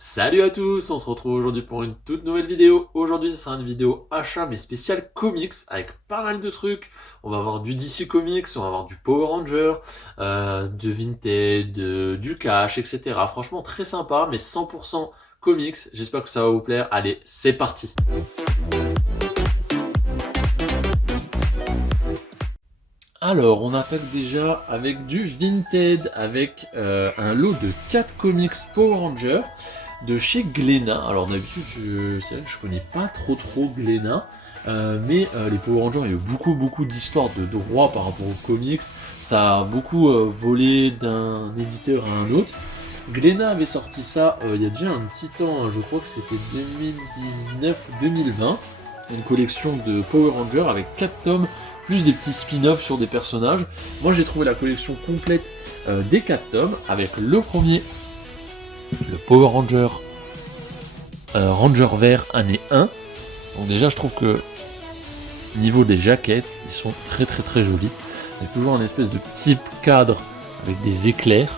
Salut à tous, on se retrouve aujourd'hui pour une toute nouvelle vidéo. Aujourd'hui, ce sera une vidéo achat mais spéciale comics avec pas mal de trucs. On va avoir du DC Comics, on va avoir du Power Ranger, de Vinted, du Cash, etc. Franchement, très sympa, mais 100% comics. J'espère que ça va vous plaire. Allez, c'est parti. Alors, on attaque déjà avec du Vinted, avec un lot de 4 comics Power Rangers de chez Glénat. Alors d'habitude, c'est vrai que je connais pas trop Glénat, mais les Power Rangers, il y a eu beaucoup d'histoires de droits par rapport aux comics. Ça a beaucoup volé d'un éditeur à un autre. Glénat avait sorti ça il y a déjà un petit temps, hein, je crois que c'était 2019 ou 2020, une collection de Power Rangers avec 4 tomes, plus des petits spin-offs sur des personnages. Moi j'ai trouvé la collection complète des 4 tomes, avec le premier, le Power Ranger, Ranger Vert année 1. Donc déjà je trouve que niveau des jaquettes, ils sont très jolis. Il y a toujours un espèce de petit cadre avec des éclairs.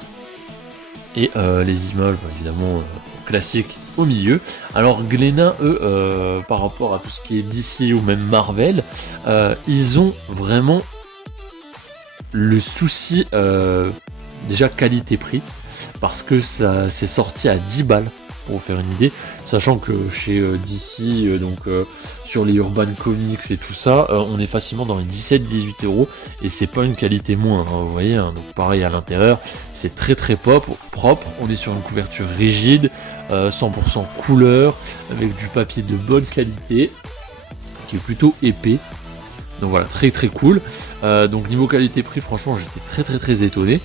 Et les images, évidemment, classiques au milieu. Alors Glénat, eux, par rapport à tout ce qui est DC ou même Marvel, ils ont vraiment le souci déjà qualité-prix, parce que ça c'est sorti à 10 balles, pour vous faire une idée, sachant que chez DC, sur les Urban Comics et tout ça, on est facilement dans les 17-18 euros, et c'est pas une qualité moindre, hein, vous voyez, hein, donc pareil à l'intérieur, c'est très propre, on est sur une couverture rigide, 100% couleur, avec du papier de bonne qualité, qui est plutôt épais. Donc voilà, très cool. Donc niveau qualité-prix, franchement, j'étais très étonné.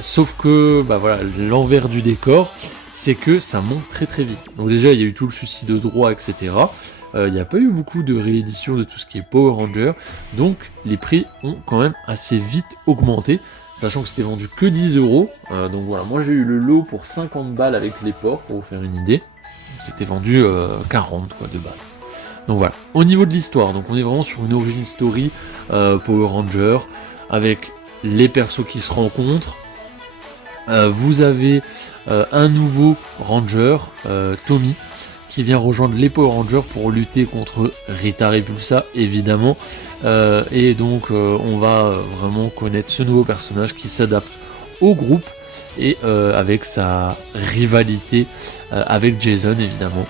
Sauf que, bah voilà, l'envers du décor, c'est que ça monte très vite. Donc déjà, il y a eu tout le souci de droit, etc. Il n'y a pas eu beaucoup de rééditions de tout ce qui est Power Ranger. Donc les prix ont quand même assez vite augmenté, sachant que c'était vendu que 10 euros. Donc voilà, moi j'ai eu le lot pour 50 balles avec les ports, pour vous faire une idée. C'était vendu 40 quoi, de base. Donc voilà, au niveau de l'histoire, donc on est vraiment sur une origin story Power Ranger, avec les persos qui se rencontrent. Vous avez un nouveau Ranger, Tommy, qui vient rejoindre les Power Rangers pour lutter contre Rita Repulsa, évidemment. Et donc on va vraiment connaître ce nouveau personnage qui s'adapte au groupe, et avec sa rivalité avec Jason, évidemment,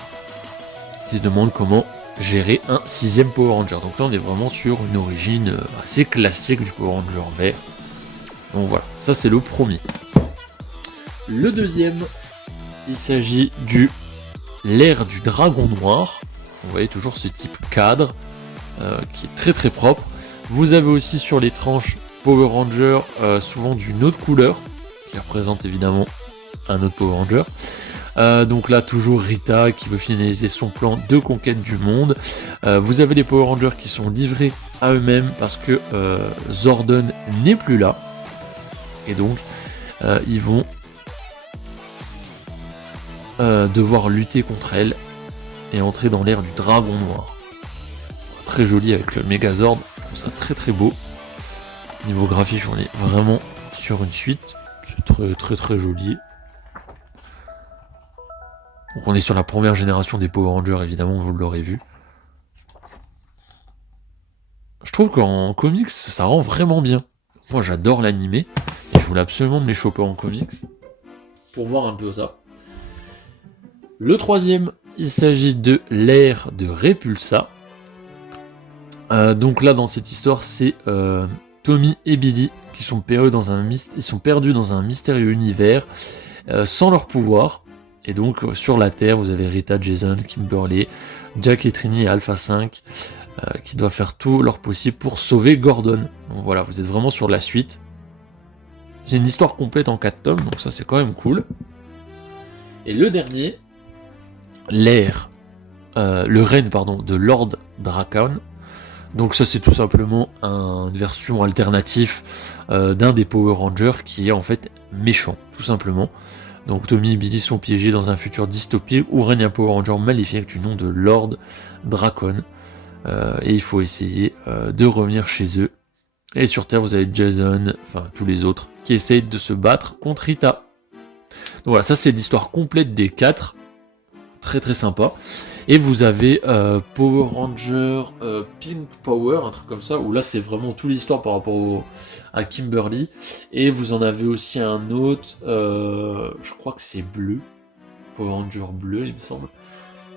qui se demande comment gérer un 6ème Power Ranger. Donc là on est vraiment sur une origine assez classique du Power Ranger vert. Donc voilà, ça c'est le premier. Le deuxième, il s'agit du l'ère du dragon noir. Vous voyez toujours ce type cadre qui est très propre. Vous avez aussi sur les tranches Power Ranger souvent d'une autre couleur, qui représente évidemment un autre Power Ranger. Donc là toujours Rita qui veut finaliser son plan de conquête du monde. Vous avez les Power Rangers qui sont livrés à eux-mêmes parce que Zordon n'est plus là, et donc ils vont devoir lutter contre elle et entrer dans l'ère du dragon noir. Très joli avec le Megazord, je trouve ça très beau. Niveau graphique, on est vraiment sur une suite, c'est très joli. Donc on est sur la première génération des Power Rangers, évidemment, vous l'aurez vu. Je trouve qu'en comics, ça rend vraiment bien. Moi j'adore l'animé, et je voulais absolument me les choper en comics, pour voir un peu ça. Le troisième, il s'agit de l'ère de Repulsa. Donc là, dans cette histoire, c'est Tommy et Billy qui sont perdus dans un mystérieux univers sans leur pouvoir. Et donc sur la Terre, vous avez Rita, Jason, Kimberly, Jack et Trini et Alpha 5 qui doivent faire tout leur possible pour sauver Gordon. Donc voilà, vous êtes vraiment sur la suite. C'est une histoire complète en 4 tomes, donc ça c'est quand même cool. Et le dernier, le règne de Lord Drakon. Donc ça c'est tout simplement une version alternative d'un des Power Rangers qui est en fait méchant, tout simplement. Donc Tommy et Billy sont piégés dans un futur dystopique où règne un Power Ranger maléfique du nom de Lord Drakon. Et il faut essayer de revenir chez eux. Et sur Terre vous avez Jason, enfin tous les autres, qui essayent de se battre contre Rita. Donc voilà, ça c'est l'histoire complète des 4. Très très sympa. Et vous avez Power Ranger Pink Power, un truc comme ça, où là c'est vraiment toute l'histoire par rapport à Kimberly. Et vous en avez aussi un autre, je crois que c'est bleu, Power Ranger bleu il me semble.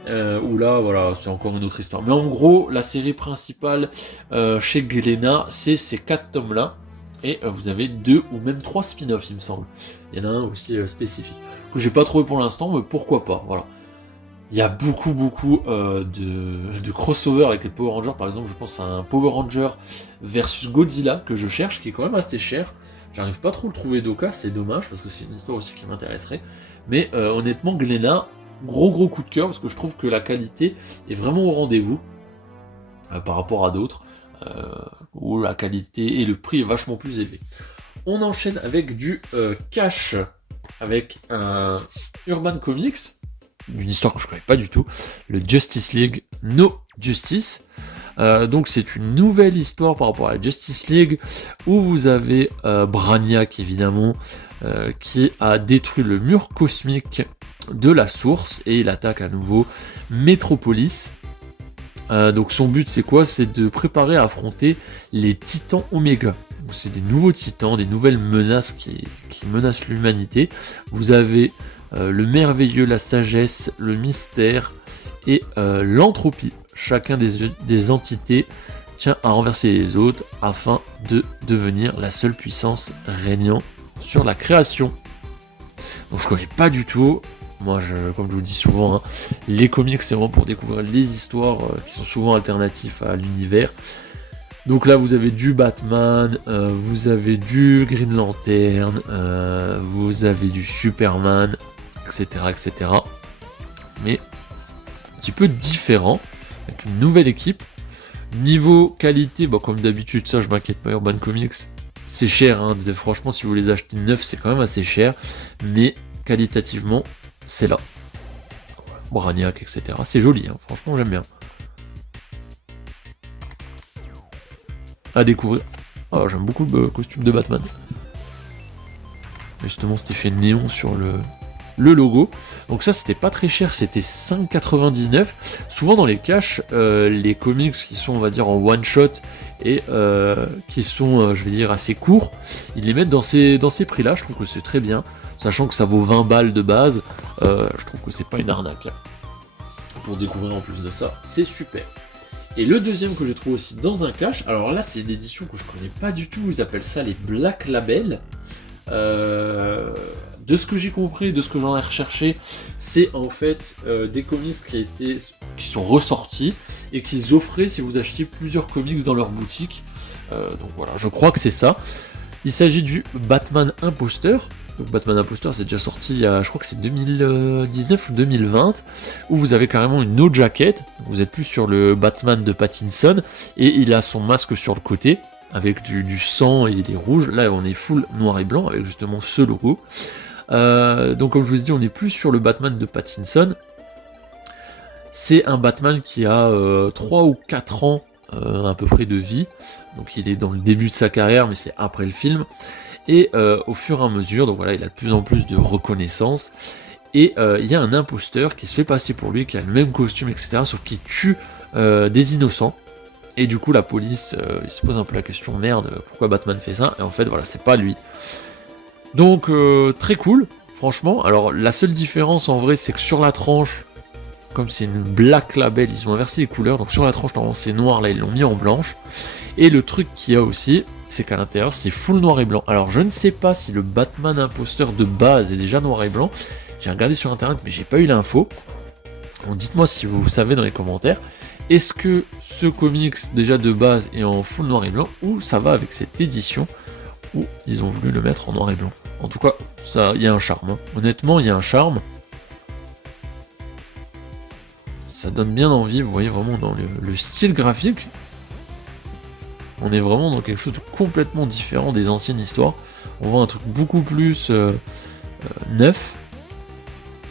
Où là voilà, c'est encore une autre histoire. Mais en gros, la série principale chez Glénat, c'est ces 4 tomes là. Et vous avez 2 ou même 3 spin-offs il me semble. Il y en a un aussi spécifique, que j'ai pas trouvé pour l'instant, mais pourquoi pas, voilà. Il y a beaucoup de crossover avec les Power Rangers. Par exemple, je pense à un Power Ranger versus Godzilla que je cherche, qui est quand même assez cher. J'arrive pas trop à le trouver d'Oka, c'est dommage, parce que c'est une histoire aussi qui m'intéresserait. Mais honnêtement, Glénat, gros coup de cœur, parce que je trouve que la qualité est vraiment au rendez-vous par rapport à d'autres, où la qualité et le prix est vachement plus élevé. On enchaîne avec du cash, avec un Urban Comics, d'une histoire que je ne connais pas du tout, le Justice League No Justice. Donc c'est une nouvelle histoire par rapport à la Justice League, où vous avez Brainiac évidemment, qui a détruit le mur cosmique de la source, et il attaque à nouveau Metropolis. Donc son but c'est quoi? C'est de préparer à affronter les Titans Oméga. C'est des nouveaux titans, des nouvelles menaces qui menacent l'humanité. Vous avez le merveilleux, la sagesse, le mystère et l'entropie. Chacun des entités tient à renverser les autres afin de devenir la seule puissance régnant sur la création. Donc je connais pas du tout. Moi, comme je vous le dis souvent, hein, les comics c'est vraiment pour découvrir les histoires qui sont souvent alternatifs à l'univers. Donc là, vous avez du Batman, vous avez du Green Lantern, vous avez du Superman, etc. Mais un petit peu différent, avec une nouvelle équipe. Niveau qualité, comme d'habitude, ça je m'inquiète pas, Urban Comics, c'est cher, hein, franchement si vous les achetez neufs, c'est quand même assez cher, mais qualitativement, c'est là. Brainiac, etc. C'est joli, hein, franchement j'aime bien. À découvrir. Oh, j'aime beaucoup le costume de Batman. Justement, c'était fait néon sur le logo. Donc ça, c'était pas très cher, c'était 5,99. Souvent dans les caches, les comics qui sont, on va dire, en one shot et qui sont, je vais dire, assez courts, ils les mettent dans ces prix-là. Je trouve que c'est très bien, sachant que ça vaut 20 balles de base. Je trouve que c'est pas une arnaque. Pour découvrir en plus de ça, c'est super. Et le deuxième que j'ai trouvé aussi dans un cache, alors là c'est une édition que je connais pas du tout, ils appellent ça les Black Label. De ce que j'ai compris, de ce que j'en ai recherché, c'est en fait des comics qui sont ressortis et qu'ils offraient si vous achetiez plusieurs comics dans leur boutique. Donc voilà, je crois que c'est ça. Il s'agit du Batman Imposteur. Donc Batman Imposteur c'est déjà sorti il y a, je crois que c'est 2019 ou 2020, où vous avez carrément une autre jaquette, vous êtes plus sur le Batman de Pattinson, et il a son masque sur le côté, avec du sang et des rouges. Là on est full noir et blanc, avec justement ce logo. Donc comme je vous ai dit, on est plus sur le Batman de Pattinson. C'est un Batman qui a 3 ou 4 ans à peu près de vie, donc il est dans le début de sa carrière, mais c'est après le film. Et au fur et à mesure, donc voilà, il a de plus en plus de reconnaissance. Et il y a un imposteur qui se fait passer pour lui, qui a le même costume, etc. Sauf qu'il tue des innocents. Et du coup, la police, il se pose un peu la question, merde, pourquoi Batman fait ça? Et en fait, voilà, c'est pas lui. Donc, très cool, franchement. Alors, la seule différence, en vrai, c'est que sur la tranche, comme c'est une Black Label, ils ont inversé les couleurs. Donc, sur la tranche, normalement, c'est noir, là, ils l'ont mis en blanche. Et le truc qu'il y a aussi, c'est qu'à l'intérieur, c'est full noir et blanc. Alors, je ne sais pas si le Batman Imposteur de base est déjà noir et blanc. J'ai regardé sur internet, mais j'ai pas eu l'info. Donc, dites-moi si vous savez dans les commentaires. Est-ce que ce comics, déjà de base, est en full noir et blanc, ou ça va avec cette édition où ils ont voulu le mettre en noir et blanc? En tout cas, ça, il y a un charme. Hein. Honnêtement, il y a un charme. Ça donne bien envie, vous voyez vraiment dans le style graphique. On est vraiment dans quelque chose de complètement différent des anciennes histoires. On voit un truc beaucoup plus neuf,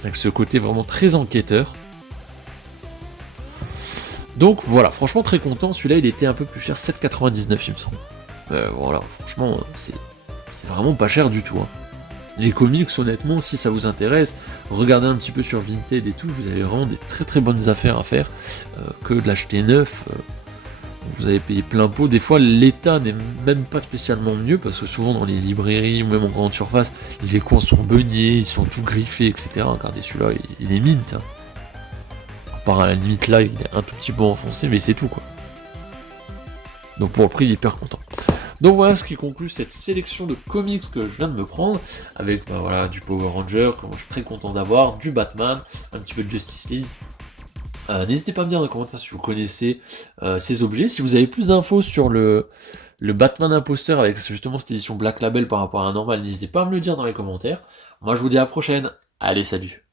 avec ce côté vraiment très enquêteur. Donc voilà, franchement très content. Celui-là, il était un peu plus cher, 7,99 il me semble. Voilà, franchement, c'est vraiment pas cher du tout. Hein. Les comics, honnêtement, si ça vous intéresse, regardez un petit peu sur Vinted et tout, vous avez vraiment des très très bonnes affaires à faire, que de l'acheter neuf. Vous avez payé plein pot. Des fois, l'état n'est même pas spécialement mieux, parce que souvent dans les librairies ou même en grande surface, les coins sont beignés, ils sont tout griffés, etc. Regardez, celui-là, il est mint. Hein. À part à la limite là, il est un tout petit peu enfoncé, mais c'est tout quoi. Donc pour le prix, il est hyper content. Donc voilà ce qui conclut cette sélection de comics que je viens de me prendre, avec voilà, du Power Ranger, que moi je suis très content d'avoir, du Batman, un petit peu de Justice League. N'hésitez pas à me dire dans les commentaires si vous connaissez ces objets. Si vous avez plus d'infos sur le Batman Imposteur avec justement cette édition Black Label par rapport à un normal, n'hésitez pas à me le dire dans les commentaires. Moi je vous dis à la prochaine. Allez, salut!